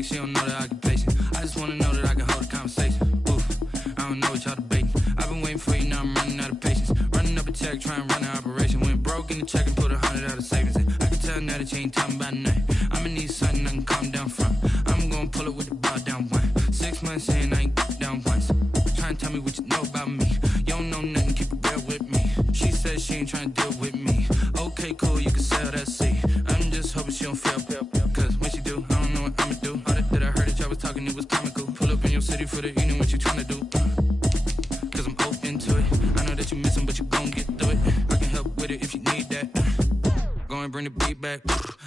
text, she don't know the occupation. I just wanna know that I can hold a conversation. Oof, I don't know what y'all debating. I've been waiting for you, now I'm running out of patience. Running up a check, trying to run an operation. Went broke in the check and put 100 out of savings in. I can tell now that you ain't talking about nothing. I'ma need something I can calm down from. I'm gonna pull it with the bar down one. 6 months in, I ain't down once. Trying to tell me what you know about me. You don't know nothing, keep it real with me. She said she ain't trying to deal with me. Okay, cool, you can sell that seat. I'm just hoping she don't fail. Cause when she do, I don't know what I'ma do. All that I heard that y'all was talking, it was comical. Pull up in your city for the evening, what you trying to do? Cause I'm open to it. I know that you missing, but you gon' get through it. I can help with it if you need that. Go and bring the beat back.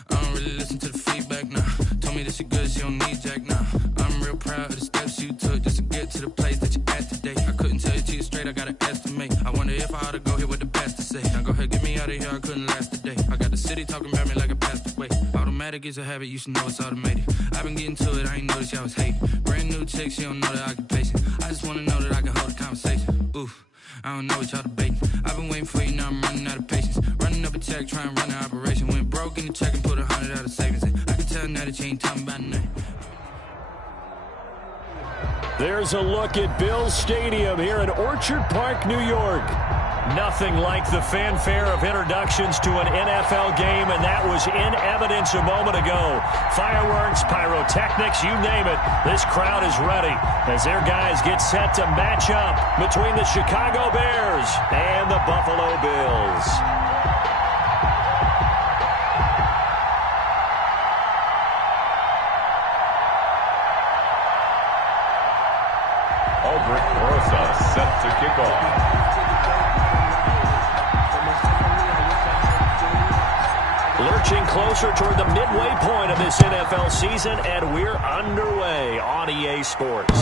I don't really listen to the feedback, nah. Told me that she good, she don't need jack, nah. I'm real proud of the steps you took just to get to the place that you're at today. I couldn't tell you to you straight, I gotta estimate. I wonder if I ought to go here with the best to say. Now go ahead, get me out of here, I couldn't last a day. I got the city talking about me like I passed away. Automatic is a habit, you should know it's automated. I've been getting to it, I ain't noticed y'all was hating. Brand new chick, she don't know the occupation. I just wanna know that I can hold a conversation. Oof, I don't know what y'all debating. I've been waiting for you, now I'm running out of patience. Running up a check, trying to run an operation. Went broke in the check and put 100 out of savings in. I can tell now that you ain't talking about nothing. There's a look at Bills Stadium here in Orchard Park, New York. Nothing like the fanfare of introductions to an NFL game, and that was in evidence a moment ago. Fireworks, pyrotechnics, you name it. This crowd is ready as their guys get set to match up between the Chicago Bears and the Buffalo Bills. Aldrich Rosa set to kick off. Lurching closer toward the midway point of this NFL season, and we're underway on EA Sports.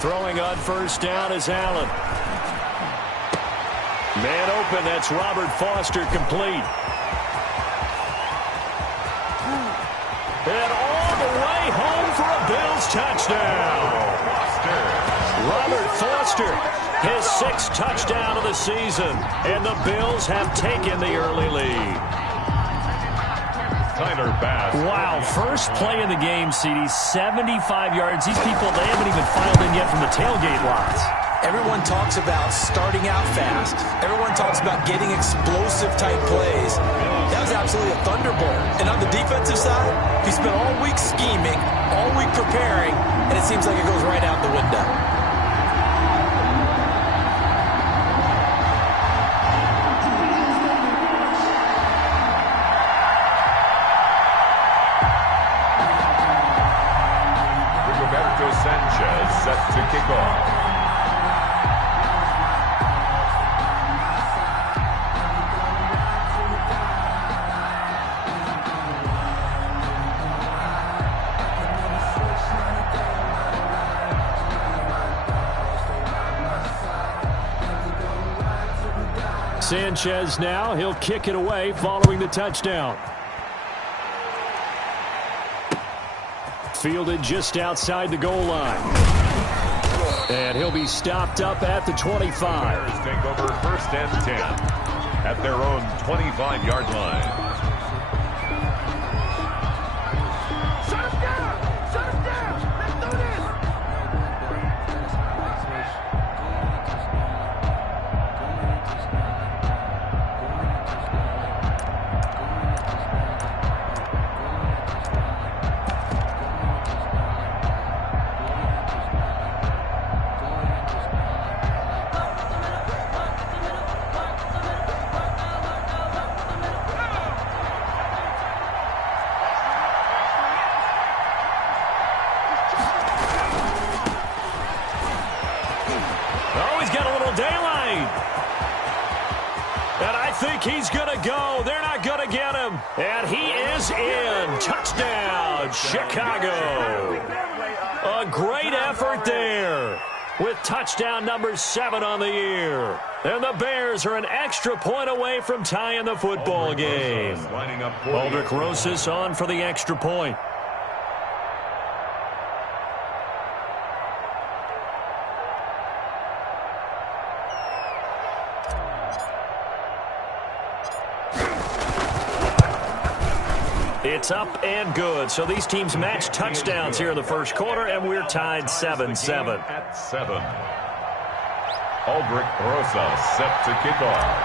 Throwing on first down is Allen. Man open, that's Robert Foster, complete. And all the way home for a Bills touchdown. Robert Foster, his 6th touchdown of the season. And the Bills have taken the early lead. Tyler Bass. Wow, first play in the game, CD, 75 yards. These people, they haven't even filed in yet from the tailgate lots. Everyone talks about starting out fast. Everyone talks about getting explosive-type plays. That was absolutely a thunderbolt. And on the defensive side, he spent all week scheming, all week preparing, and it seems like it goes right out the window. Sanchez set to kick off. Sanchez now, he'll kick it away following the touchdown. Fielded just outside the goal line. And he'll be stopped up at the 25. Bears take over 1st and 10 at their own 25-yard line. Oh, he's got a little daylight. And I think he's going to go. They're not going to get him. And he is in. Touchdown, Chicago. A great effort there with touchdown number 7 on the year. And the Bears are an extra point away from tying the football game. Aldrich Rosas on for the extra point. It's up and good. So these teams match touchdowns here in the first quarter, and we're tied 7-7. At 7. Aldrich Rosas set to kick off.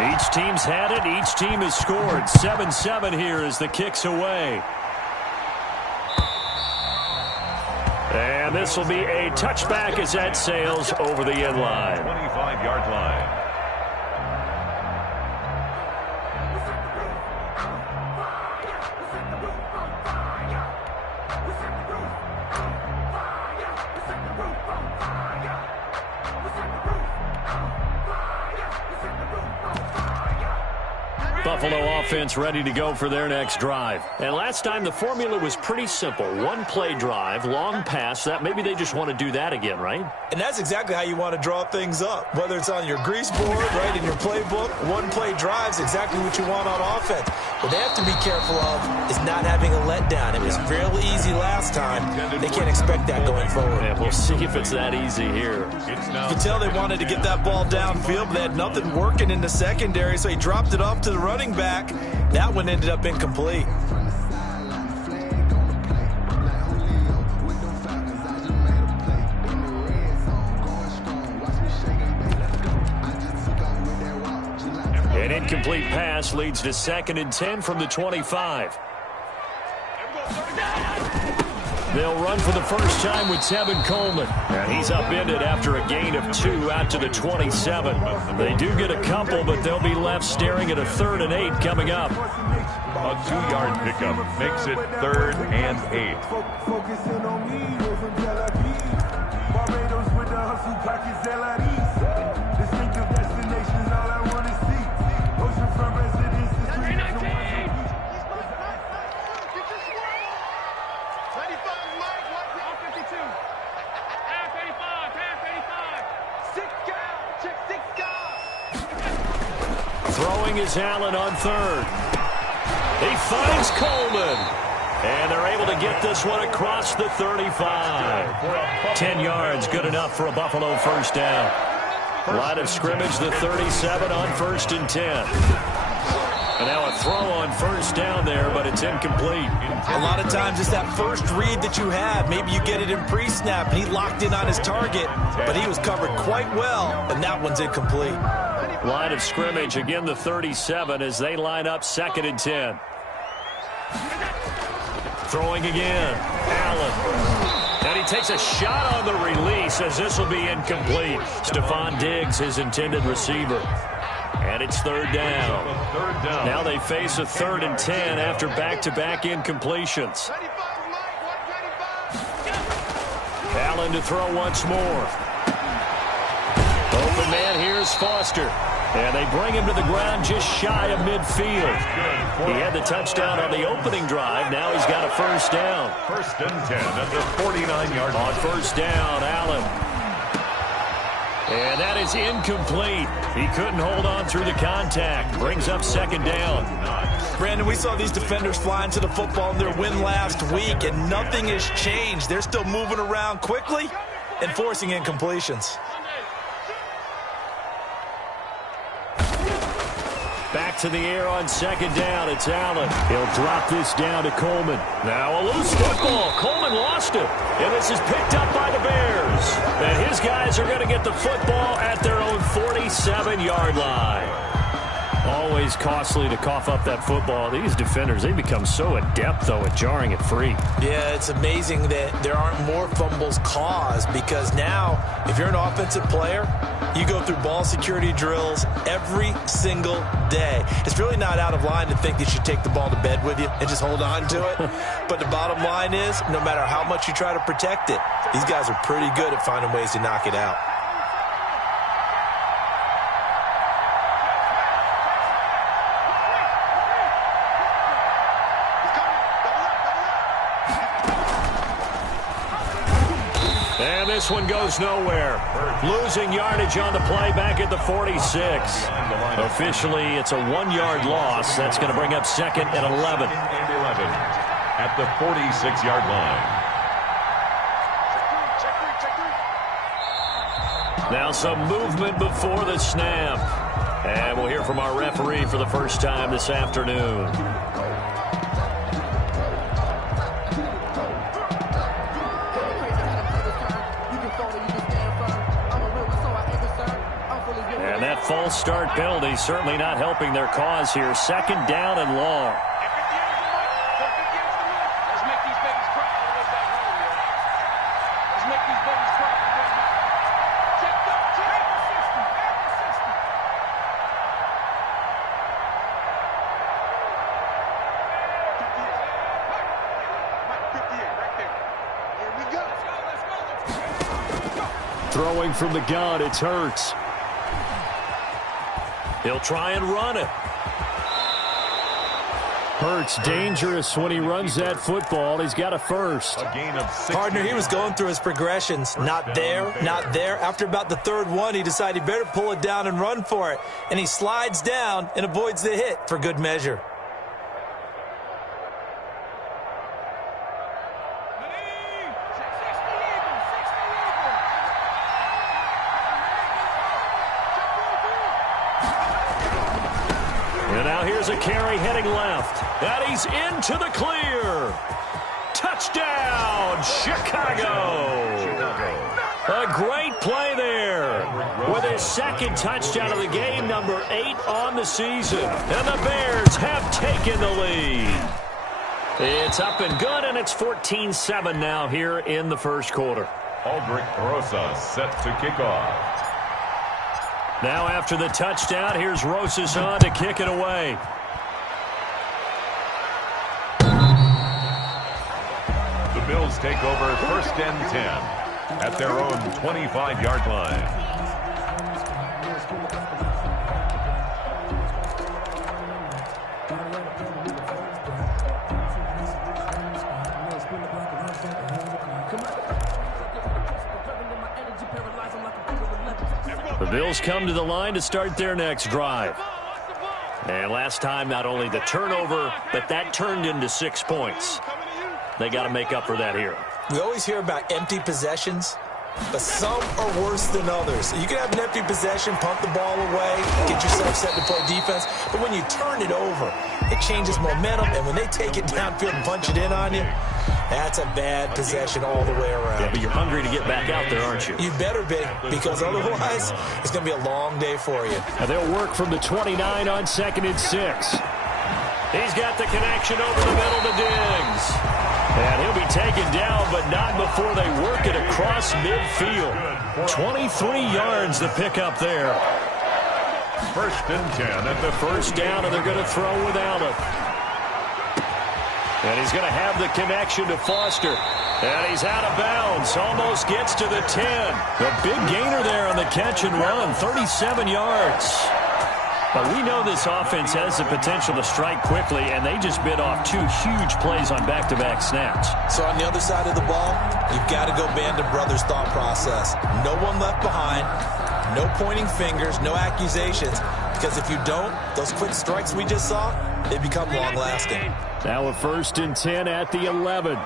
Each team's had it. Each team has scored. 7-7 here as the kick's away. And this will be a touchback as that sails over the end line. 25-yard line. Buffalo offense ready to go for their next drive. And last time the formula was pretty simple. One play drive, long pass. That maybe they just want to do that again, right? And that's exactly how you want to draw things up. Whether it's on your grease board, right, in your playbook, one play drive's exactly what you want on offense. What they have to be careful of is not having a letdown. It was fairly easy last time. They can't expect that going forward. And we'll see if it's that easy here. You can tell they wanted to get that ball downfield, but they had nothing working in the secondary, so he dropped it off to the running back. That one ended up incomplete. An incomplete pass leads to 2nd and 10 from the 25. They'll run for the first time with Tevin Coleman. And he's upended after a gain of 2 out to the 27. They do get a couple, but they'll be left staring at a 3rd and 8 coming up. A 2-yard pickup makes it 3rd and 8. Throwing is Allen on 3rd. He finds Coleman. And they're able to get this one across the 35. 10 yards, good enough for a Buffalo first down. Line of scrimmage, the 37 on 1st and 10. And now a throw on first down there, but it's incomplete. A lot of times it's that first read that you have. Maybe you get it in pre-snap, and he locked in on his target, but he was covered quite well, and that one's incomplete. Line of scrimmage, again the 37 as they line up 2nd and 10. Throwing again, Allen. And he takes a shot on the release as this will be incomplete. Stephon Diggs, his intended receiver. And it's 3rd down. Now they face a 3rd and 10 after back-to-back incompletions. Allen to throw once more. Open man, here's Foster. And they bring him to the ground just shy of midfield. He had the touchdown on the opening drive. Now he's got a first down. 1st and 10 at the 49-yard line. On first down, Allen. And that is incomplete. He couldn't hold on through the contact. Brings up 2nd down. Brandon, we saw these defenders flying to the football in their win last week, and nothing has changed. They're still moving around quickly and forcing incompletions. Back to the air on 2nd down. It's Allen. He'll drop this down to Coleman. Now a loose football. Coleman lost it. And this is picked up by the Bears. And his guys are going to get the football at their own 47-yard line. Always costly to cough up that football. These defenders, they become so adept, though, at jarring it free. Yeah, it's amazing that there aren't more fumbles caused because now, if you're an offensive player, you go through ball security drills every single day. It's really not out of line to think that you should take the ball to bed with you and just hold on to it. But the bottom line is, no matter how much you try to protect it, these guys are pretty good at finding ways to knock it out. And this one goes nowhere. Losing yardage on the play back at the 46. Officially, it's a 1-yard loss. That's going to bring up 2nd and 11. At the 46-yard line. Now some movement before the snap. And we'll hear from our referee for the first time this afternoon. And that false start penalty certainly not helping their cause here. 2nd down and long. Throwing from the gun, it's Hurts. He'll try and run it. Hurts dangerous when he runs that football. He's got a first. A gain of 6. Partner, he was going through his progressions. Not there, not there. After about the 3rd one, he decided he better pull it down and run for it. And he slides down and avoids the hit for good measure. And now here's a carry heading left. And he's into the clear. Touchdown, Chicago. A great play there. With his 2nd touchdown of the game, number 8 on the season. And the Bears have taken the lead. It's up and good, and it's 14-7 now here in the first quarter. Aldrich Rosa set to kick off. Now after the touchdown, here's Rosas on to kick it away. The Bills take over 1st and 10 at their own 25-yard line. The Bills come to the line to start their next drive. And last time, not only the turnover, but that turned into 6 points. They got to make up for that here. We always hear about empty possessions, but some are worse than others. You can have an empty possession, pump the ball away, get yourself set to play defense, but when you turn it over, it changes momentum, and when they take it downfield and punch it in on you, that's a bad possession all the way around. Yeah, but you're hungry to get back out there, aren't you? You better be, because otherwise it's going to be a long day for you. Now they'll work from the 29 on 2nd and 6. He's got the connection over the middle to Diggs. And he'll be taken down, but not before they work it across midfield. 23 yards to pick up there. 1st and 10 at the First down, and they're going to throw without it. And he's going to have the connection to Foster. And he's out of bounds. Almost gets to the 10. The big gainer there on the catch and run. 37 yards. But we know this offense has the potential to strike quickly, and they just bit off 2 huge plays on back-to-back snaps. So on the other side of the ball, you've got to go band of brothers thought process. No one left behind. No pointing fingers. No accusations. Because if you don't, those quick strikes we just saw, they become long-lasting. Now a 1st and 10 at the 11.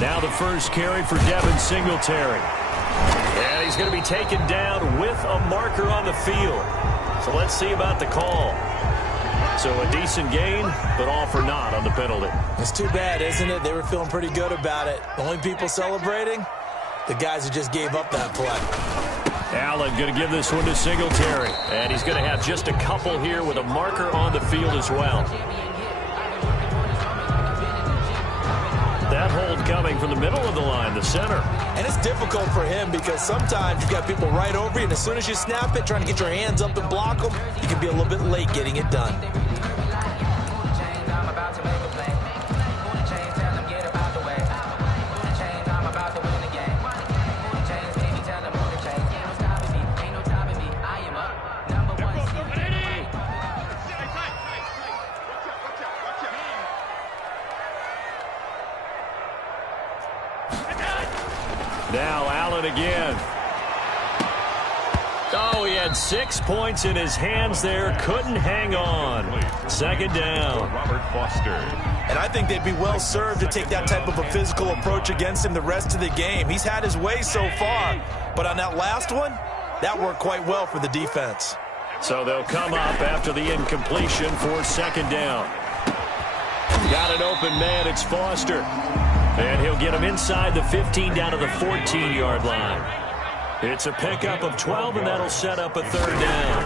Now the first carry for Devin Singletary. And he's going to be taken down with a marker on the field. So let's see about the call. So a decent gain, but all for naught on the penalty. It's too bad, isn't it? They were feeling pretty good about it. The only people celebrating, the guys who just gave up that play. Allen going to give this one to Singletary. And he's going to have just a couple here with a marker on the field as well. That hold coming from the middle of the line, the center. And it's difficult for him because sometimes you've got people right over you, and as soon as you snap it, trying to get your hands up and block them, you can be a little bit late getting it done. Now Allen again. Oh, he had 6 points in his hands there. Couldn't hang on. Second down. Robert Foster. And I think they'd be well served to take that type of a physical approach against him the rest of the game. He's had his way so far, but on that last one, that worked quite well for the defense. So they'll come up after the incompletion for second down. Got an open man. It's Foster. And he'll get him inside the 15 down to the 14-yard line. It's a pickup of 12, and that'll set up a third down.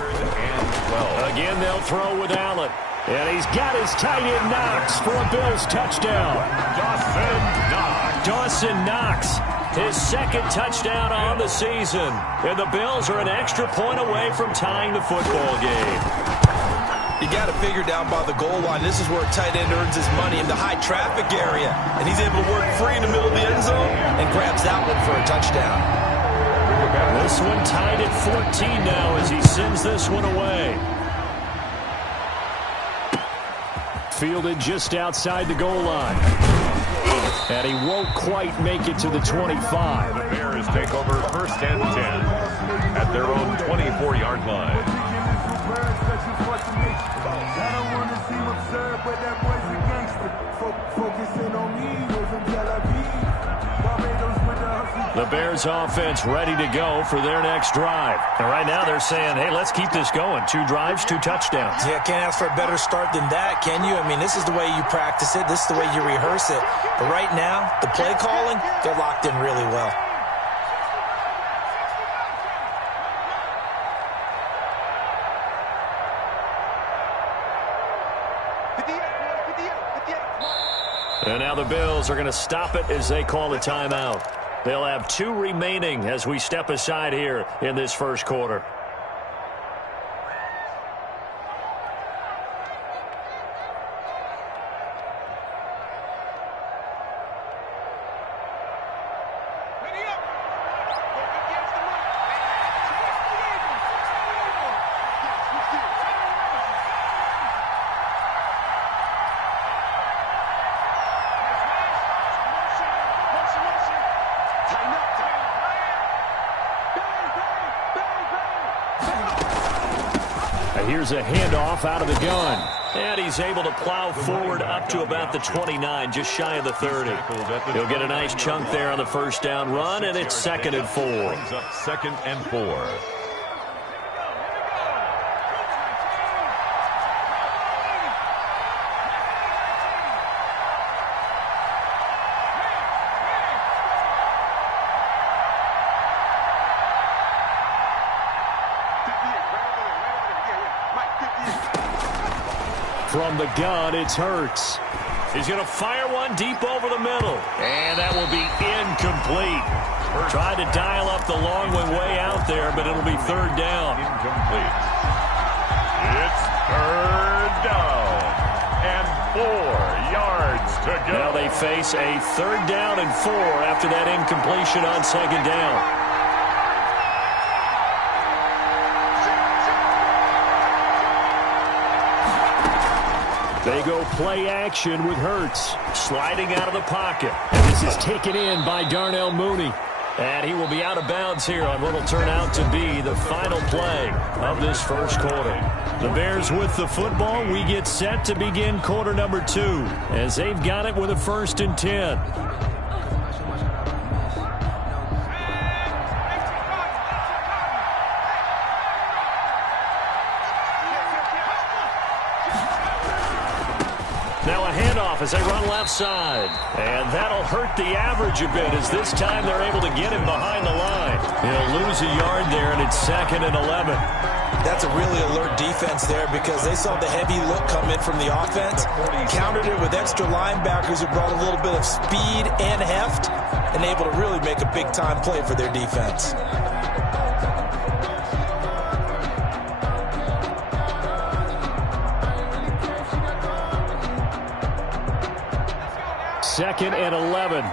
Again, they'll throw with Allen. And he's got his tight end Knox for a Bills touchdown. Dawson Knox, his second touchdown on the season. And the Bills are an extra point away from tying the football game. You got to figure down by the goal line. This is where a tight end earns his money, in the high traffic area. And he's able to work free in the middle of the end zone and grabs that one for a touchdown. This one tied at 14 now as he sends this one away. Fielded just outside the goal line. And he won't quite make it to the 25. The Bears take over first and 10 at their own 24-yard line. The Bears offense ready to go for their next drive. And right now they're saying, hey, let's keep this going. 2 drives, 2 touchdowns. Yeah, can't ask for a better start than that, can you? I mean, this is the way you practice it. This is the way you rehearse it. But right now, the play calling, they're locked in really well. And now the Bills are going to stop it as they call a timeout. They'll have 2 remaining as we step aside here in this first quarter. Here's a handoff out of the gun. And he's able to plow forward up to about the 29, just shy of the 30. He'll get a nice chunk there on the first down run, and it's 2nd and 4. Brings up 2nd and 4. From the gun, it's Hurts. He's going to fire one deep over the middle. And that will be incomplete. Tried to dial up the long one way out there, but it'll be 3rd down. Incomplete. It's 3rd down. And 4 yards to go. Now they face a 3rd down and 4 after that incompletion on 2nd down. They go play action with Hurts, sliding out of the pocket. And this is taken in by Darnell Mooney. And he will be out of bounds here on what will turn out to be the final play of this first quarter. The Bears with the football. We get set to begin quarter number 2 as they've got it with a 1st and 10. Now a handoff as they run left side. And that'll hurt the average a bit as this time they're able to get him behind the line. He'll lose a yard there, and it's 2nd and 11. That's a really alert defense there because they saw the heavy look come in from the offense, countered it with extra linebackers who brought a little bit of speed and heft, and able to really make a big-time play for their defense. Second and 11.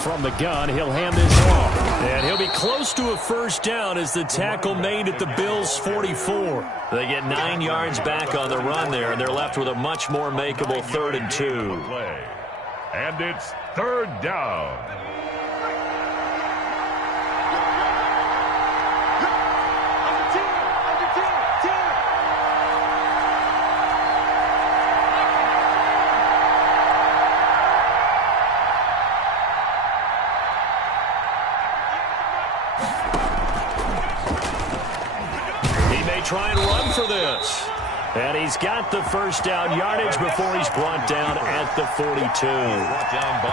From the gun, he'll hand this off. And he'll be close to a first down as the tackle made at the Bills' 44. They get 9 yards back on the run there, and they're left with a much more makeable 3rd and 2. And it's 3rd down. Try and run for this. And he's got the first down yardage before he's brought down at the 42.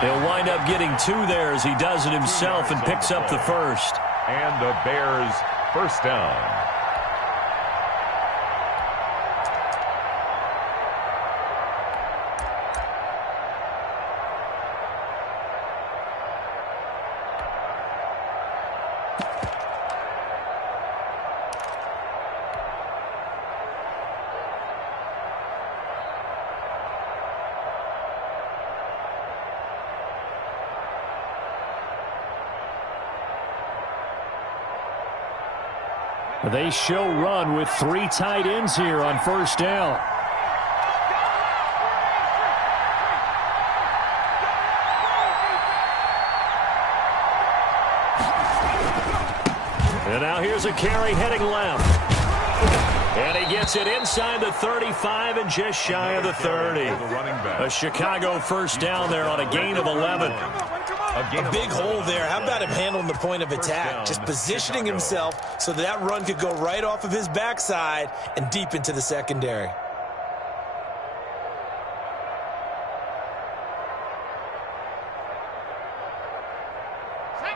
He'll wind up getting 2 there as he does it himself and picks up the first. And the Bears first down. They show run with 3 tight ends here on first down. And now here's a carry heading left. And he gets it inside the 35 and just shy of the 30. A Chicago first down there on a gain of 11. A big hole there. How about him handling the point of attack? Just positioning himself so that run could go right off of his backside and deep into the secondary.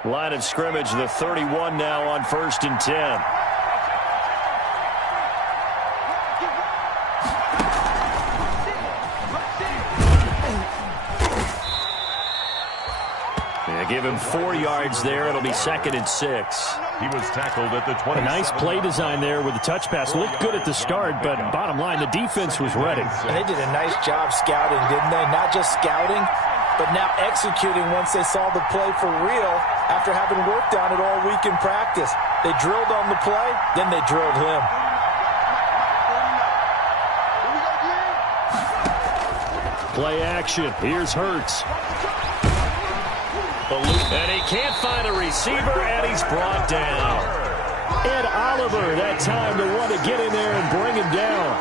Line of scrimmage, the 31 now on 1st and 10. Give him 4 yards there. It'll be 2nd and 6. He was tackled at the 20. A nice play design there with the touch pass. Looked good at the start, but bottom line, the defense was ready. And they did a nice job scouting, didn't they? Not just scouting, but now executing once they saw the play for real after having worked on it all week in practice. They drilled on the play, then they drilled him. Play action. Here's Hurts. And he can't find a receiver, and he's brought down. Ed Oliver, that time the one to get in there and bring him down.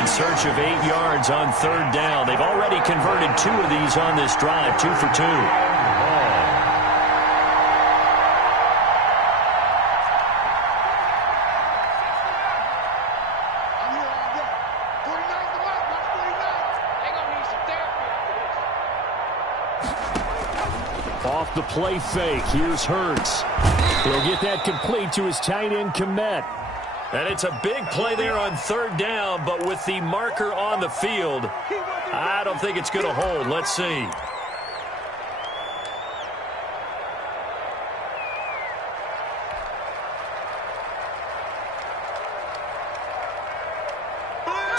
In search of 8 yards on 3rd down. They've already converted 2 of these on this drive, 2 for 2. Off the play fake, here's Hurts. He'll get that complete to his tight end, Kmet. And it's a big play there on 3rd down, but with the marker on the field, I don't think it's going to hold. Let's see.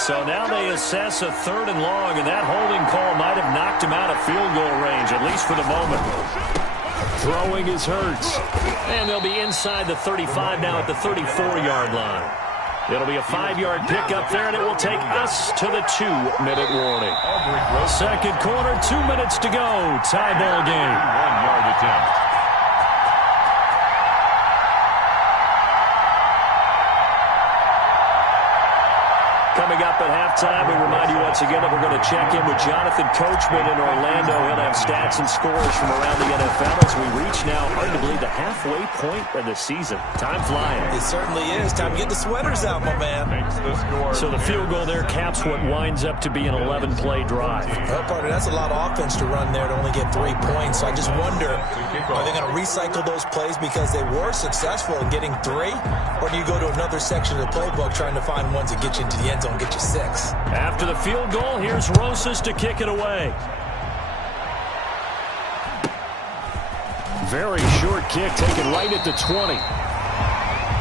So now they assess a 3rd and long, and that holding call might have knocked him out of field goal range, at least for the moment. Throwing is Hurts. And they'll be inside the 35 now at the 34-yard line. It'll be a 5-yard pickup there, and it will take us to the 2-minute warning. Second quarter, 2 minutes to go. Tie ball game. 1-yard attempt. at halftime. We remind you once again that we're going to check in with Jonathan Coachman in Orlando. He'll have stats and scores from around the NFL as we reach now, hard to believe, the halfway point of the season. Time flying. It certainly is. Time to get the sweaters out, my man. So the field goal there caps what winds up to be an 11-play drive. Well, partner, that's a lot of offense to run there to only get 3 points. So I just wonder, are they going to recycle those plays because they were successful in getting 3? Or do you go to another section of the playbook trying to find ones that get you into the end zone, get you 6? After the field goal, here's Rosas to kick it away. Very short kick taken right at the 20.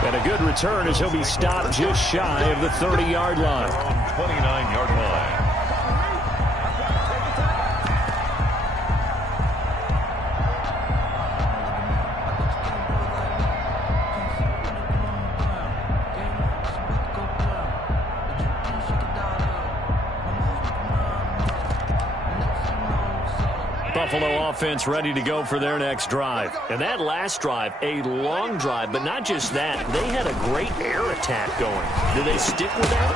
And a good return as he'll be stopped just shy of the 30-yard line. 29-yard line. Buffalo offense ready to go for their next drive. And that last drive, a long drive, but not just that. They had a great air attack going. Do they stick with that?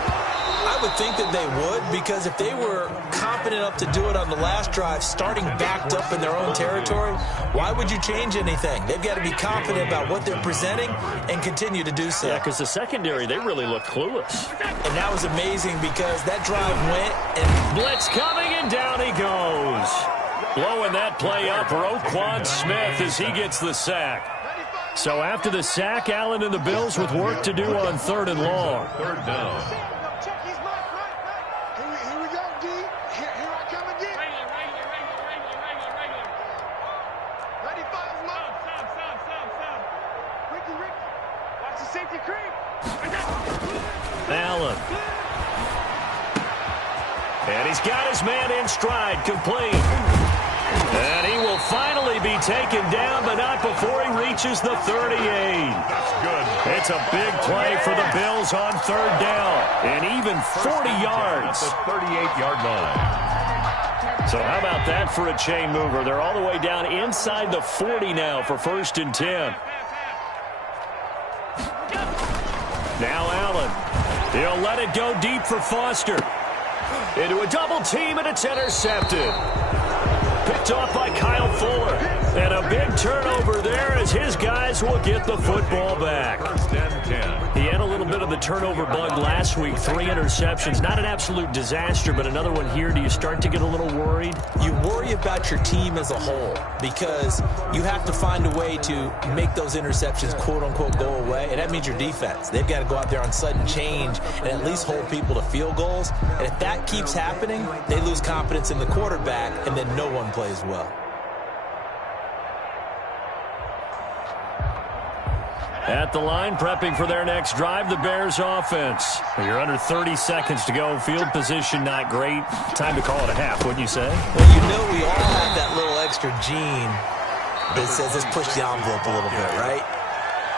I would think that they would, because if they were confident enough to do it on the last drive, starting backed up in their own territory, why would you change anything? They've got to be confident about what they're presenting and continue to do so. Yeah, because the secondary, they really look clueless. And that was amazing because that drive went and blitz coming, and down he goes. Blowing that play up, Roquan Smith as he gets the sack. So after the sack, Allen and the Bills with work to do on 3rd and long. 3rd down. Here we go, D. Here I come again. Ready, fire, low. Stop. Ricky. Watch the safety creep. Allen. And he's got his man in stride, complete. And he will finally be taken down, but not before he reaches the 38. That's good. It's a big play for the Bills on 3rd down, and even 40 yards. At the 38-yard line. So how about that for a chain mover? They're all the way down inside the 40 now for 1st and 10. Now Allen. He'll let it go deep for Foster. Into a double team, and it's intercepted. Picked off by Kyle Fuller. And a big turnover there as his guys will get the football back. 1st and 10. He had a little bit of the turnover bug last week. 3 interceptions. Not an absolute disaster, but another one here. Do you start to get a little worried? you worry about your team as a whole because you have to find a way to make those interceptions, quote-unquote, go away, and that means your defense. They've got to go out there on sudden change and at least hold people to field goals, and if that keeps happening, they lose confidence in the quarterback, and then no one plays well. At the line, prepping for their next drive, the Bears offense. You're under 30 seconds to go. Field position not great. Time to call it a half, wouldn't you say? Well, you know we all have that little extra gene that says let's push the envelope a little bit, right?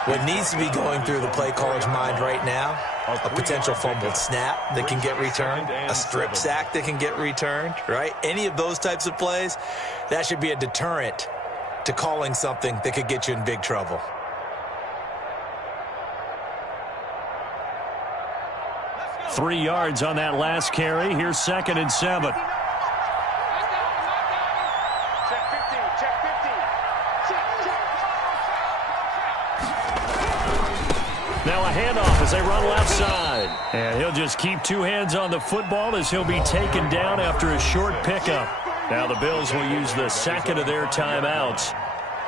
What needs to be going through the play caller's mind right now, a potential fumbled snap that can get returned, a strip sack that can get returned, right? Any of those types of plays, that should be a deterrent to calling something that could get you in big trouble. Three yards on that last carry. Here's 2nd and 7. Now a handoff as they run left side. And he'll just keep two hands on the football as he'll be taken down after a short pickup. Now the Bills will use the second of their timeouts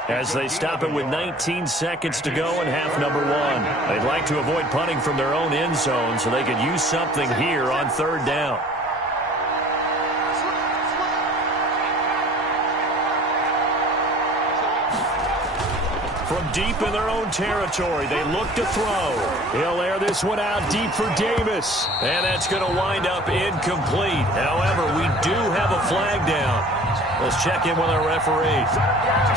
as they stop it with 19 seconds to go in half number 1. They'd like to avoid punting from their own end zone so they could use something here on 3rd down. From deep in their own territory, they look to throw. He'll air this one out deep for Davis. And that's going to wind up incomplete. However, we do have a flag down. Let's check in with our referee.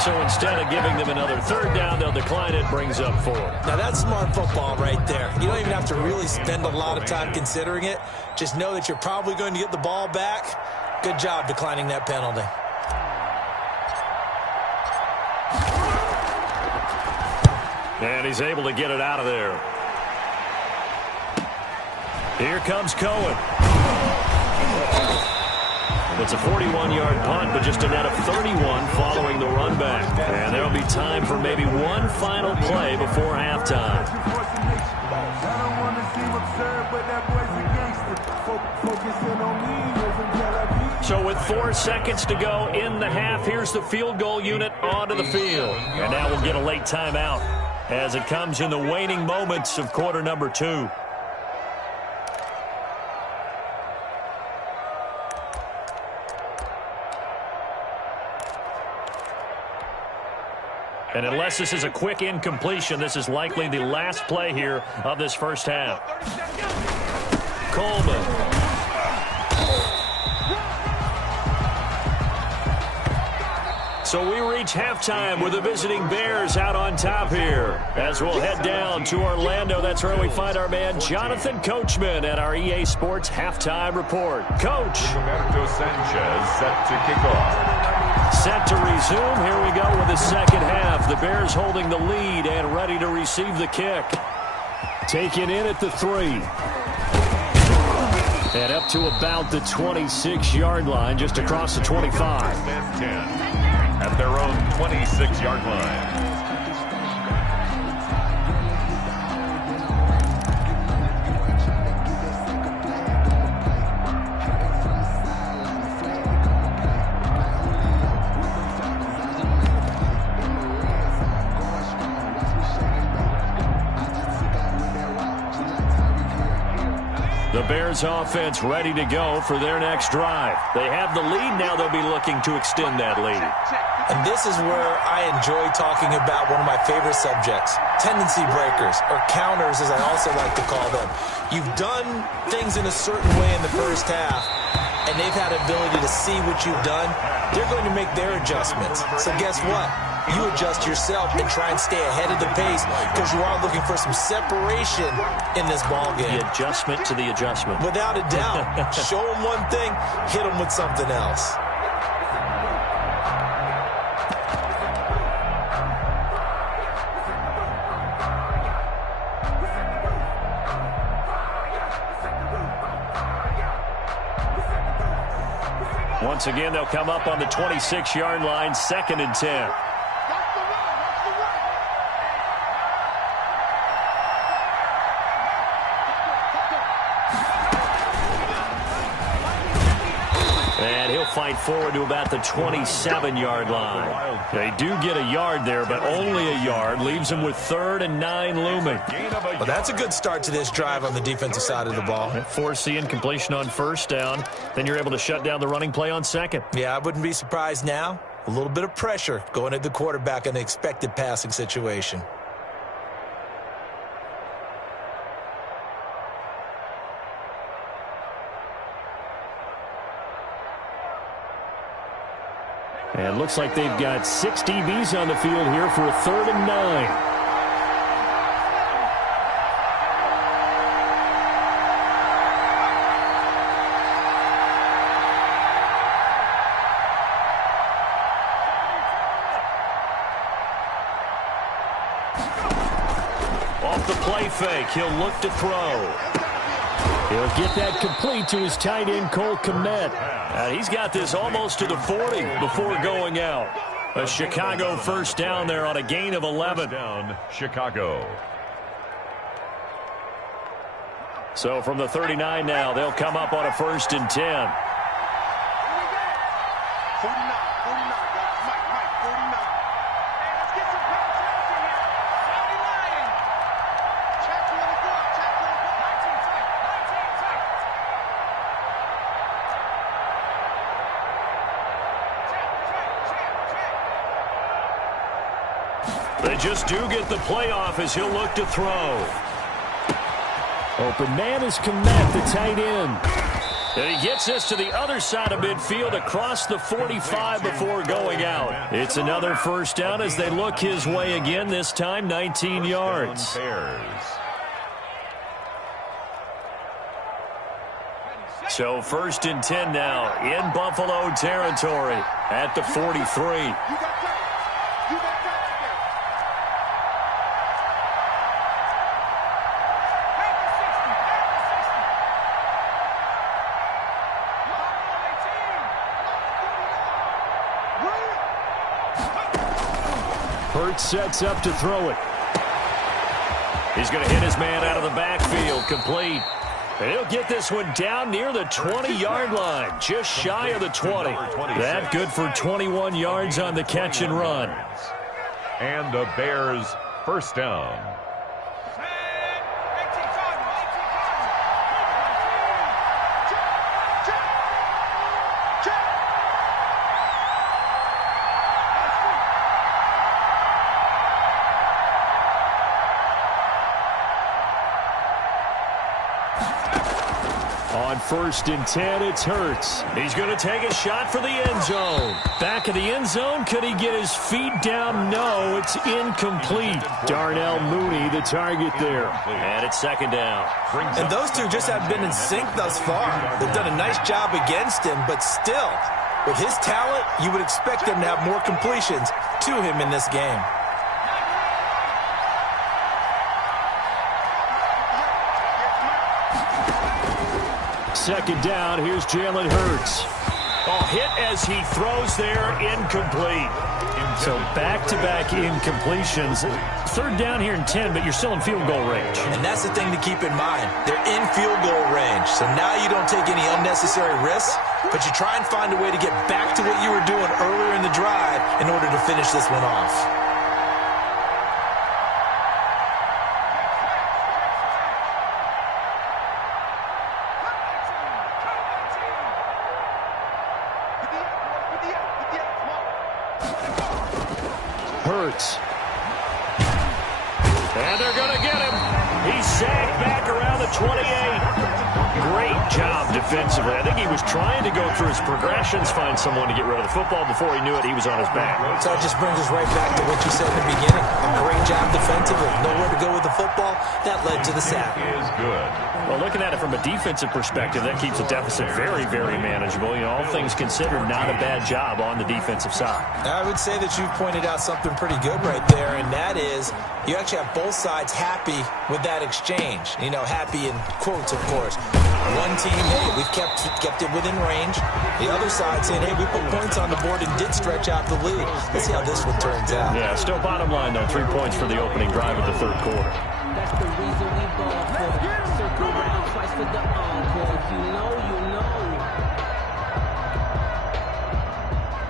So instead of giving them another 3rd down, they'll decline it, brings up 4. Now that's smart football right there. You don't even have to really spend a lot of time considering it. Just know that you're probably going to get the ball back. Good job declining that penalty. And he's able to get it out of there. Here comes Cohen. It's a 41-yard punt, but just a net of 31 following the run back. And there will be time for maybe one final play before halftime. So with 4 seconds to go in the half, here's the field goal unit onto the field. And now we'll get a late timeout as it comes in the waning moments of quarter number 2. And unless this is a quick incompletion, this is likely the last play here of this first half. Coleman. So we reach halftime with the visiting Bears out on top here. As we'll head down to Orlando, that's where we find our man Jonathan Coachman at our EA Sports Halftime Report. Coach. Roberto Sanchez set to kick off. Set to resume. Here we go with the second half. The Bears holding the lead and ready to receive the kick. Taken in at the 3. And up to about the 26-yard line, just across the 25. And 10 at their own 26-yard line. The Bears offense ready to go for their next drive. They have the lead. Now they'll be looking to extend that lead. And this is where I enjoy talking about one of my favorite subjects, tendency breakers, or counters as I also like to call them. You've done things in a certain way in the first half, and they've had ability to see what you've done. They're going to make their adjustments. So guess what? You adjust yourself and try and stay ahead of the pace because you are looking for some separation in this ball game. The adjustment to the adjustment. Without a doubt. Show them one thing, hit them with something else. Once again, they'll come up on the 26-yard line, 2nd and 10. And he'll fight forward to about the 27-yard line. They do get a yard there, but only a yard. Leaves them with 3rd and 9 looming. Well, that's a good start to this drive on the defensive side of the ball. Force the incompletion on 1st down. Then you're able to shut down the running play on 2nd. Yeah, I wouldn't be surprised now. A little bit of pressure going at the quarterback in the expected passing situation. And looks like they've got 6 DBs on the field here for a 3rd and 9. Off the play fake, he'll look to throw. He'll get that complete to his tight end, Cole Kmet. He's got this almost to the 40 before going out. A Chicago first down there on a gain of 11. Down, Chicago. So from the 39 now, they'll come up on a 1st and 10. 49. Mike, 49. Let's get some penetration here. Stop lying. Check where to go. 19 tight. They just do get the playoff as he'll look to throw. Open man is Kmet, the tight end. And he gets this to the other side of midfield across the 45 before going out. It's another first down as they look his way again, this time 19 yards. So 1st and 10 now in Buffalo territory at the 43. Hurts sets up to throw it. He's going to hit his man out of the backfield, complete. And he'll get this one down near the 20-yard line, just shy of the 20. That good for 21 yards on the catch and run. And the Bears first down. On 1st and 10, it's Hurts. He's going to take a shot for the end zone. Back of the end zone. Could he get his feet down? No, it's incomplete. Darnell Mooney, the target there. And it's 2nd down. And those two just haven't been in sync thus far. They've done a nice job against him, but still, with his talent, you would expect them to have more completions to him in this game. Second down, here's Jalen Hurts. Oh, hit as he throws there, incomplete. So back-to-back incompletions. 3rd down here and 10, but you're still in field goal range. And that's the thing to keep in mind. They're in field goal range, so now you don't take any unnecessary risks, but you try and find a way to get back to what you were doing earlier in the drive in order to finish this one off. Hurts. And they're going to get him. He's sagged back around the 28. Great job defensively. I think he was trying to go through his progressions, find someone to get rid of the football. Before he knew it, he was on his back. So it just brings us right back to what you said in the beginning. A great job defensively. Nowhere to go with the football. That led to the sack. Is good. Well, looking at it from a defensive perspective, that keeps the deficit very, very manageable. You know, all things considered, not a bad job on the defensive side. I would say that you've pointed out something pretty good right there, and that is you actually have both sides happy with that exchange. You know, happy in quotes, of course. One team, hey, we've kept it within range. The other side saying, hey, we put points on the board and did stretch out the lead. Let's see how this one turns out. Yeah, still bottom line, though, 3 points for the opening drive of the 3rd quarter. That's the reason we ball for. Circle around twice for the encore. If you know, you know.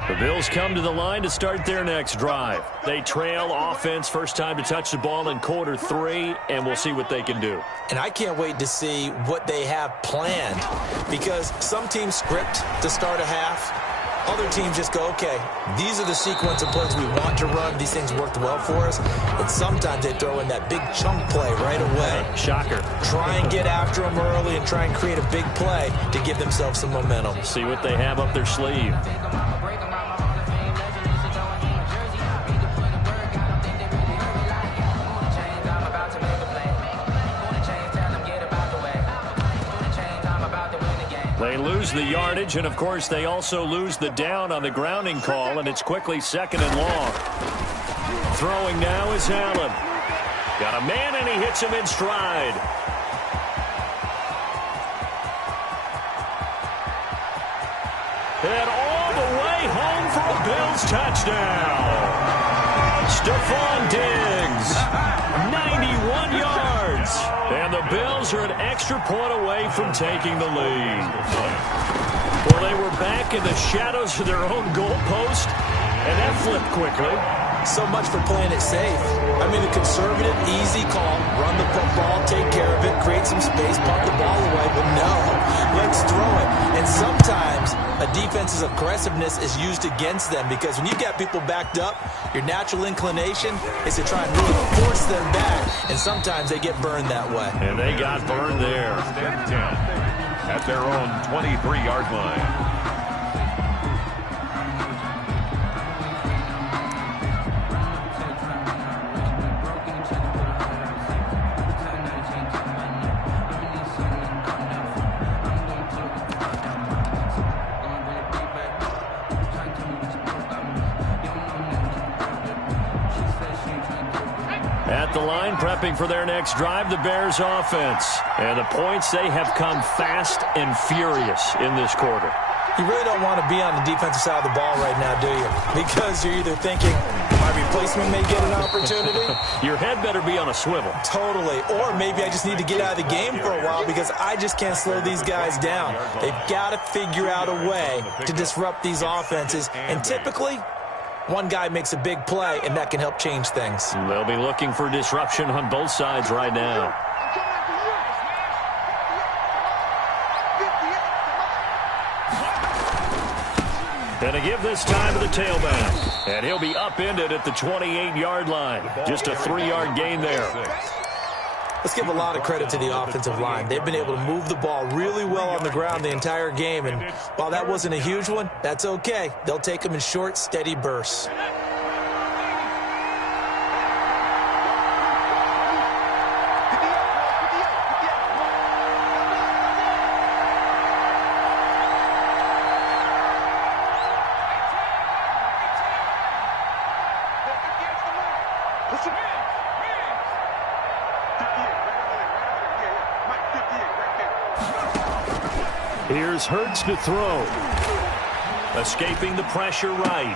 The Bills come to the line to start their next drive. They trail offense, first time to touch the ball in quarter 3, and we'll see what they can do. And I can't wait to see what they have planned, because some teams script to start a half. Other teams just go, okay, these are the sequence of plays we want to run. These things worked well for us. And sometimes they throw in that big chunk play right away. Shocker. Try and get after them early and try and create a big play to give themselves some momentum. See what they have up their sleeve. They lose the yardage, and, of course, they also lose the down on the grounding call, and it's quickly 2nd and long. Throwing now is Allen. Got a man, and he hits him in stride. And all the way home for a Bills touchdown. Stephon Diggs, 91 yards. And the Bills are an extra point away from taking the lead. Well, they were back in the shadows of their own goalpost, and that flipped quickly. So much for playing it safe. I mean, the conservative, easy call, run the football, take care of it, create some space, pump the ball away. But no, let's throw it. And sometimes a defense's aggressiveness is used against them, because when you got people backed up, your natural inclination is to try and really force them back. And sometimes they get burned that way. And they got burned there. 10 at their own 23-yard line. At the line, prepping for their next drive, the Bears offense. And the points, they have come fast and furious in this quarter. You really don't want to be on the defensive side of the ball right now, do you? Because you're either thinking, my replacement may get an opportunity. Your head better be on a swivel. Totally. Or maybe I just need to get out of the game for a while because I just can't slow these guys down. They've got to figure out a way to disrupt these offenses. And typically, one guy makes a big play, and that can help change things. They'll be looking for disruption on both sides right now. And to give this time to the tailback. And he'll be upended at the 28-yard line. Just a 3-yard gain there. Let's give a lot of credit to the offensive line. They've been able to move the ball really well on the ground the entire game. And while that wasn't a huge one, that's okay. They'll take them in short, steady bursts. Here's Hurts to throw. Escaping the pressure right.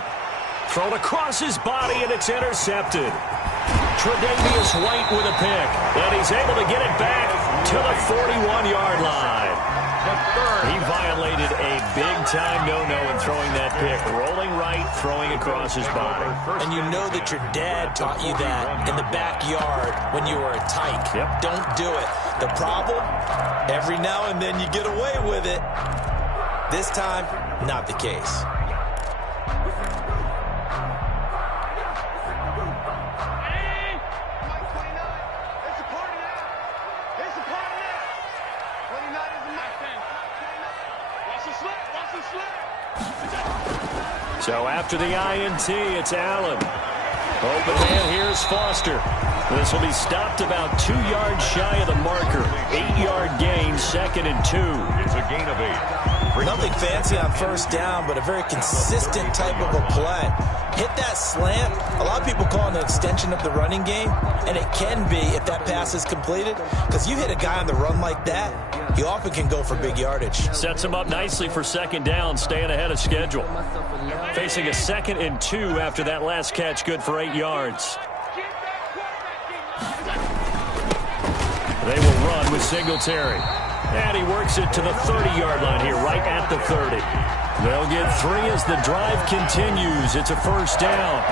Thrown across his body, and it's intercepted. Tre'Davious White with a pick. And he's able to get it back to the 41-yard line. He violated a big-time no-no in throwing that pick. Rolling right, throwing across his body. And you know that your dad taught you that in the backyard when you were a tyke. Yep. Don't do it. The problem, every now and then you get away with it. This time, not the case. So after the INT, it's Allen. Open man, here's Foster. This will be stopped about 2 yards shy of the marker. 8-yard gain, 2nd and 2. It's a gain of 8. Nothing fancy on first down, but a very consistent type of a play. Hit that slant. A lot of people call it an extension of the running game, and it can be if that pass is completed, because you hit a guy on the run like that, you often can go for big yardage. Sets him up nicely for 2nd down, staying ahead of schedule. Facing a 2nd and 2 after that last catch, good for 8 yards. They will run with Singletary. And he works it to the 30-yard line here, right at the 30. They'll get 3 as the drive continues. It's a first down.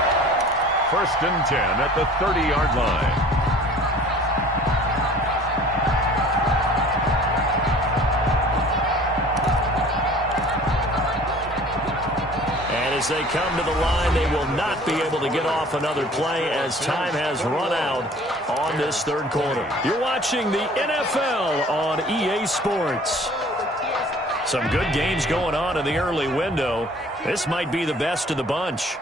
1st and 10 at the 30-yard line. As they come to the line, they will not be able to get off another play as time has run out on this 3rd quarter. You're watching the NFL on EA Sports. Some good games going on in the early window. This might be the best of the bunch.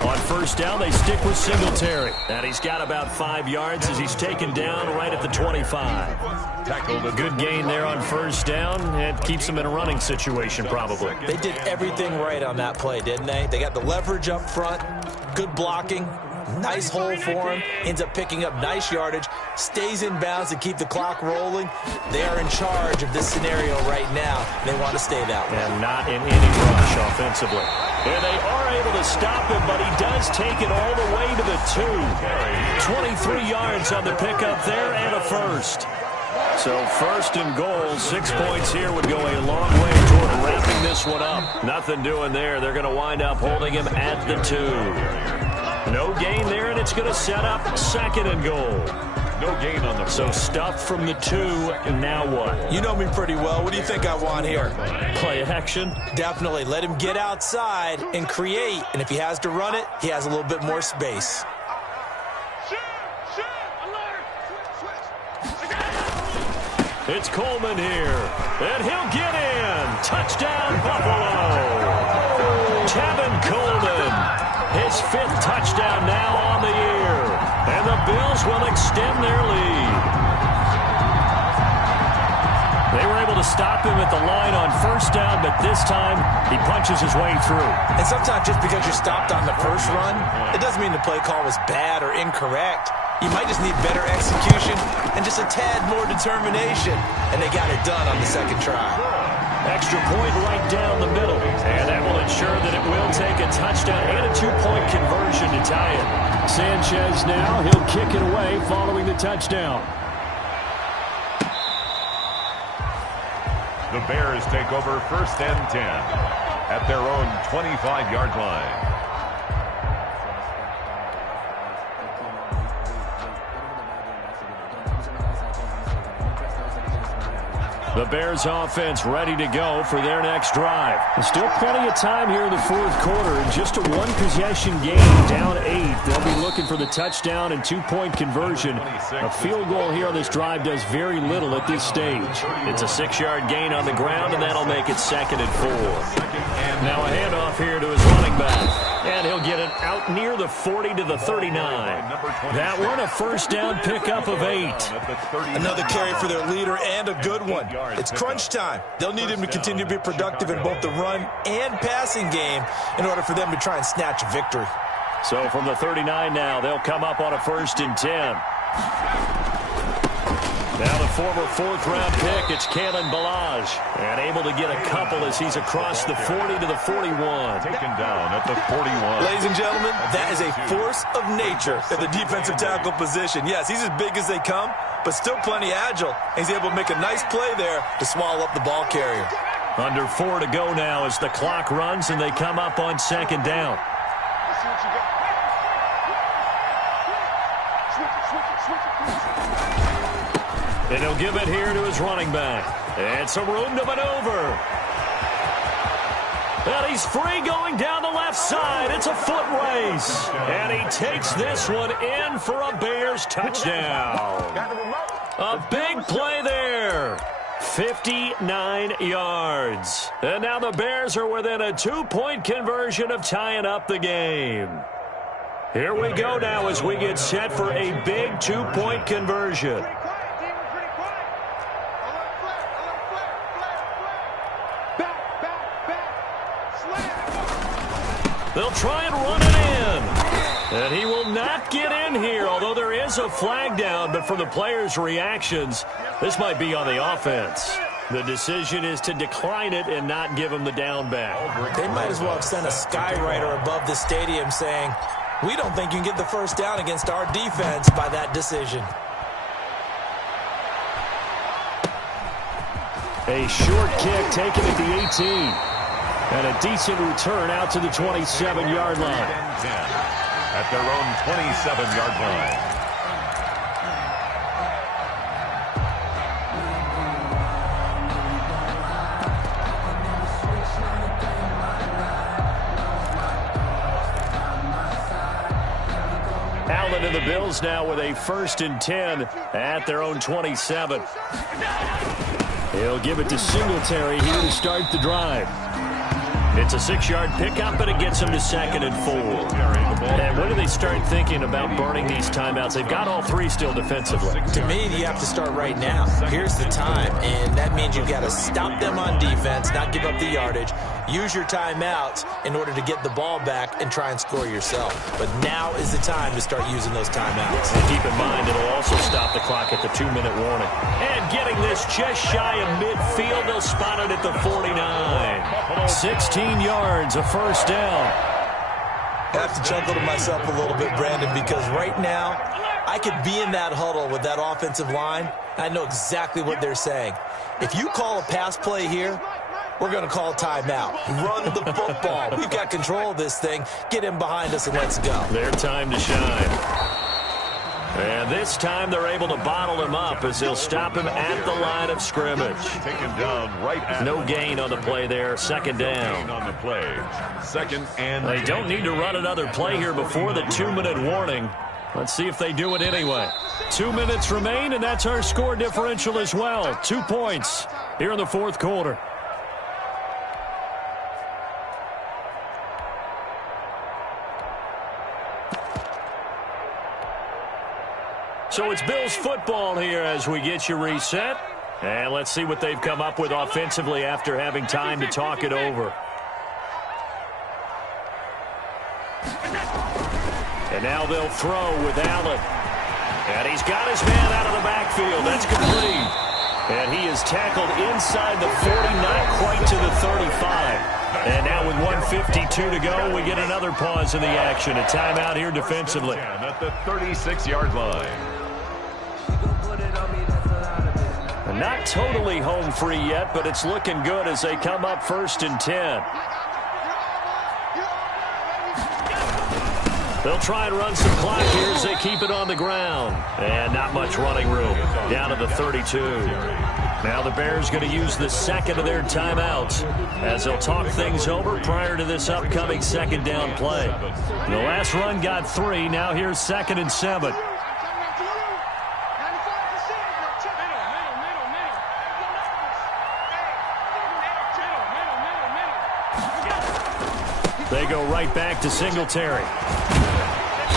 On first down, they stick with Singletary. And he's got about 5 yards as he's taken down right at the 25. Tackled a good gain there on first down. It keeps him in a running situation, probably. They did everything right on that play, didn't they? They got the leverage up front, good blocking, nice hole for him, ends up picking up nice yardage, stays in bounds to keep the clock rolling. They are in charge of this scenario right now. They want to stay that way. And not in any rush offensively. And they are able to stop him, but he does take it all the way to the 2. 23 yards on the pickup there and a first. So 1st and goal, 6 points here would go a long way toward wrapping this one up. Nothing doing there. They're going to wind up holding him at the 2. No gain there, and it's going to set up 2nd and goal. No gain on the play. So stuffed from the 2, and now what? You know me pretty well. What do you think I want here? Play action? Definitely. Let him get outside and create. And if he has to run it, he has a little bit more space. It's Coleman here, and he'll get in. Touchdown, Buffalo. Tevin Coleman, his 5th touchdown now on the year. And the Bills will extend their lead. They were able to stop him at the line on first down, but this time he punches his way through. And sometimes just because you're stopped on the first run, it doesn't mean the play call was bad or incorrect. You might just need better execution and just a tad more determination. And they got it done on the 2nd try. Extra point right down the middle. And that will ensure that it will take a touchdown and a two-point conversion to tie it. Sanchez now, he'll kick it away following the touchdown. The Bears take over 1st and 10 at their own 25-yard line. The Bears offense ready to go for their next drive. Still plenty of time here in the fourth quarter. And just a one-possession game, down 8. They'll be looking for the touchdown and two-point conversion. A field goal here on this drive does very little at this stage. It's a 6-yard gain on the ground, and that'll make it 2nd and 4. Now a handoff here to his running back. And he'll get it out near the 40 to the 39. That one, a 1st down pickup of 8. Another carry for their leader and a good one. It's crunch time. They'll need him to continue to be productive in both the run and passing game in order for them to try and snatch a victory. So from the 39 now, they'll come up on a 1st and 10. Now the former 4th-round pick, it's Kalen Ballage. And able to get a couple as he's across the 40 to the 41. Taken down at the 41. Ladies and gentlemen, that is a force of nature at the defensive tackle position. Yes, he's as big as they come, but still plenty agile. He's able to make a nice play there to swallow up the ball carrier. Under 4 to go now as the clock runs and they come up on 2nd down. And he'll give it here to his running back. And some room to maneuver. And he's free going down the left side. It's a foot race. And he takes this one in for a Bears touchdown. A big play there. 59 yards. And now the Bears are within a 2-point conversion of tying up the game. Here we go now as we get set for a big 2-point conversion. They'll try and run it in. And he will not get in here, although there is a flag down. But for the players' reactions, this might be on the offense. The decision is to decline it and not give him the down back. They might as well have sent a skywriter above the stadium saying, we don't think you can get the 1st down against our defense by that decision. A short kick taken at the 18. And a decent return out to the 27-yard line. At their own 27-yard line. Allen and the Bills now with a 1st and 10 at their own 27. He'll give it to Singletary here to start the drive. It's a 6-yard pickup, but it gets him to 2nd and 4. And when do they start thinking about burning these timeouts? They've got all 3 still defensively. To me, you have to start right now. Here's the time, and that means you've got to stop them on defense, not give up the yardage, use your timeouts in order to get the ball back and try and score yourself. But now is the time to start using those timeouts. And keep in mind, it'll also stop the clock at the 2-minute warning. And getting this just shy of midfield, they'll spot it at the 49. 16 yards, a 1st down. I have to chuckle to myself a little bit, Brandon, because right now I could be in that huddle with that offensive line. I know exactly what they're saying. If you call a pass play here, we're going to call timeout. Run the football. We've got control of this thing. Get him behind us and let's go. Their time to shine. And this time they're able to bottle him up as they'll stop him at the line of scrimmage. Taken down right at no gain on the play there. 2nd down. On the play. 2nd and They don't need to run another play here before the 2-minute warning. Let's see if they do it anyway. 2 minutes remain, and that's our score differential as well. 2 points here in the 4th quarter. So it's Bills football here as we get you reset. And let's see what they've come up with offensively after having time to talk it over. And now they'll throw with Allen. And he's got his man out of the backfield. That's complete. And he is tackled inside the 40, not quite to the 35. And now with 1:52 to go, we get another pause in the action. A timeout here defensively. At the 36-yard line. And not totally home free yet, but it's looking good as they come up 1st and 10. They'll try and run some clock here as they keep it on the ground. And not much running room. Down to the 32. Now the Bears going to use the second of their timeouts as they'll talk things over prior to this upcoming second down play. The last run got 3. Now here's 2nd and 7. They go right back to Singletary.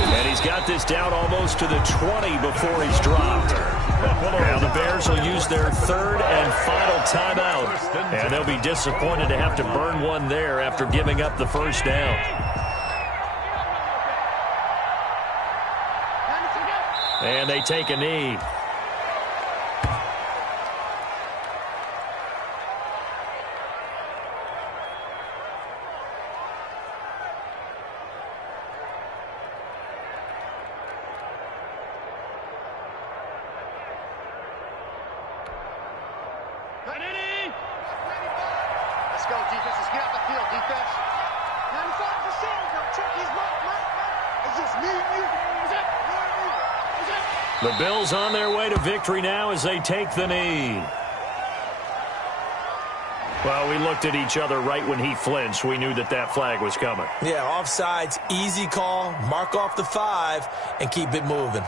And he's got this down almost to the 20 before he's dropped. Now the Bears will use their 3rd and final timeout. And they'll be disappointed to have to burn one there after giving up the first down. And they take a knee. The Bills on their way to victory now as they take the knee. Well, we looked at each other right when he flinched. We knew that that flag was coming. Yeah, offsides, easy call, mark off the 5, and keep it moving.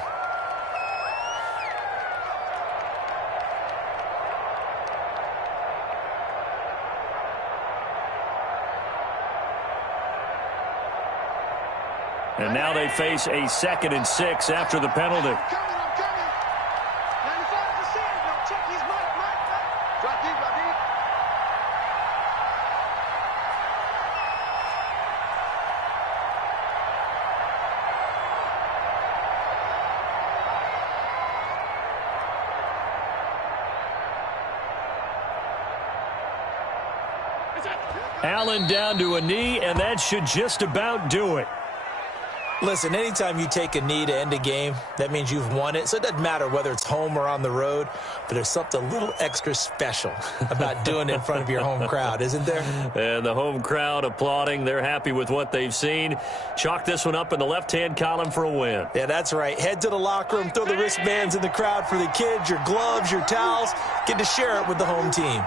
And now they face a 2nd and 6 after the penalty. Allen down to a knee, and that should just about do it. Listen, anytime you take a knee to end a game, that means you've won it. So it doesn't matter whether it's home or on the road, but there's something a little extra special about doing it in front of your home crowd, isn't there? And the home crowd applauding. They're happy with what they've seen. Chalk this one up in the left-hand column for a win. Yeah, that's right. Head to the locker room, throw the wristbands in the crowd for the kids, your gloves, your towels. Get to share it with the home team.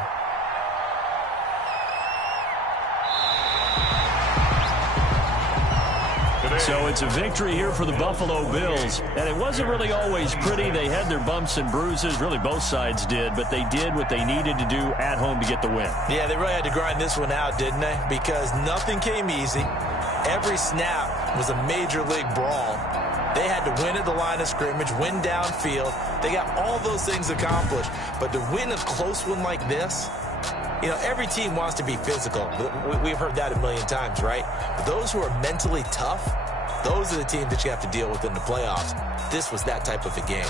So it's a victory here for the Buffalo Bills. And it wasn't really always pretty. They had their bumps and bruises. Really, both sides did. But they did what they needed to do at home to get the win. Yeah, they really had to grind this one out, didn't they? Because nothing came easy. Every snap was a major league brawl. They had to win at the line of scrimmage, win downfield. They got all those things accomplished. But to win a close one like this, you know, every team wants to be physical. We've heard that a million times, right? But those who are mentally tough, those are the teams that you have to deal with in the playoffs. This was that type of a game.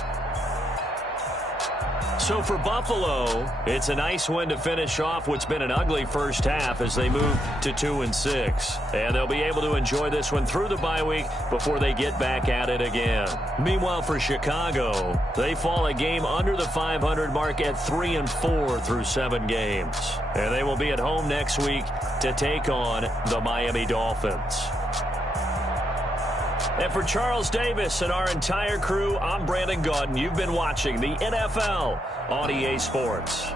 So for Buffalo, it's a nice win to finish off what's been an ugly first half as they move to 2-6. And they'll be able to enjoy this one through the bye week before they get back at it again. Meanwhile, for Chicago, they fall a game under the 500 mark at 3-4 through 7 games. And they will be at home next week to take on the Miami Dolphins. And for Charles Davis and our entire crew, I'm Brandon Gaudin. You've been watching the NFL on EA Sports.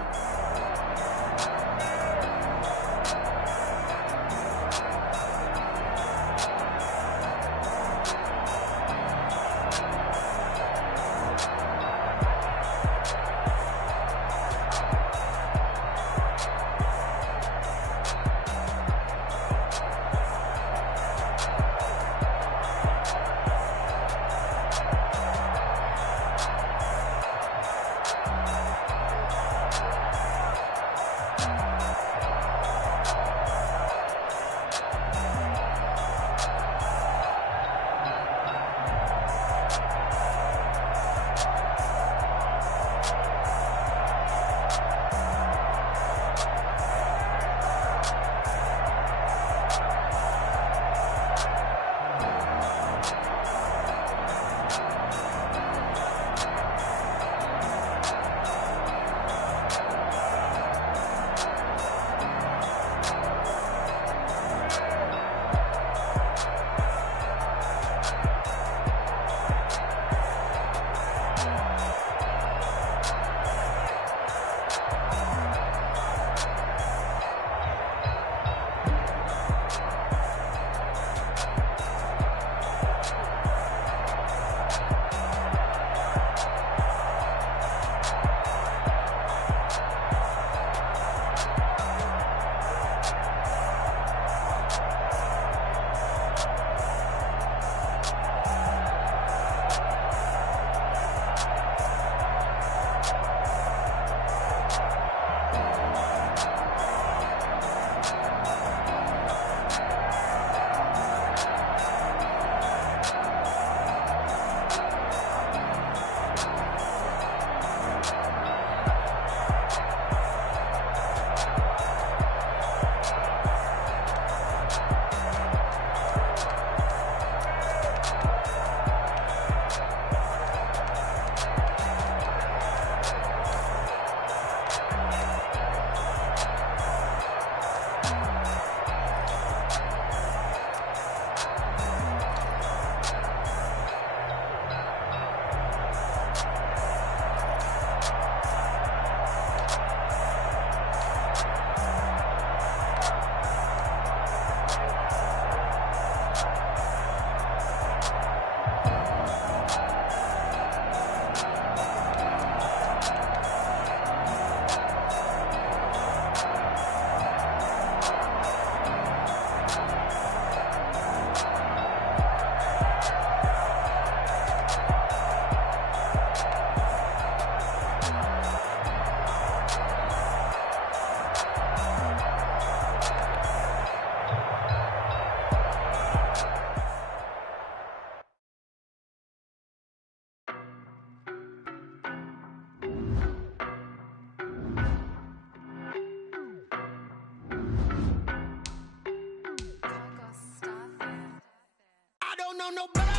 know nobody.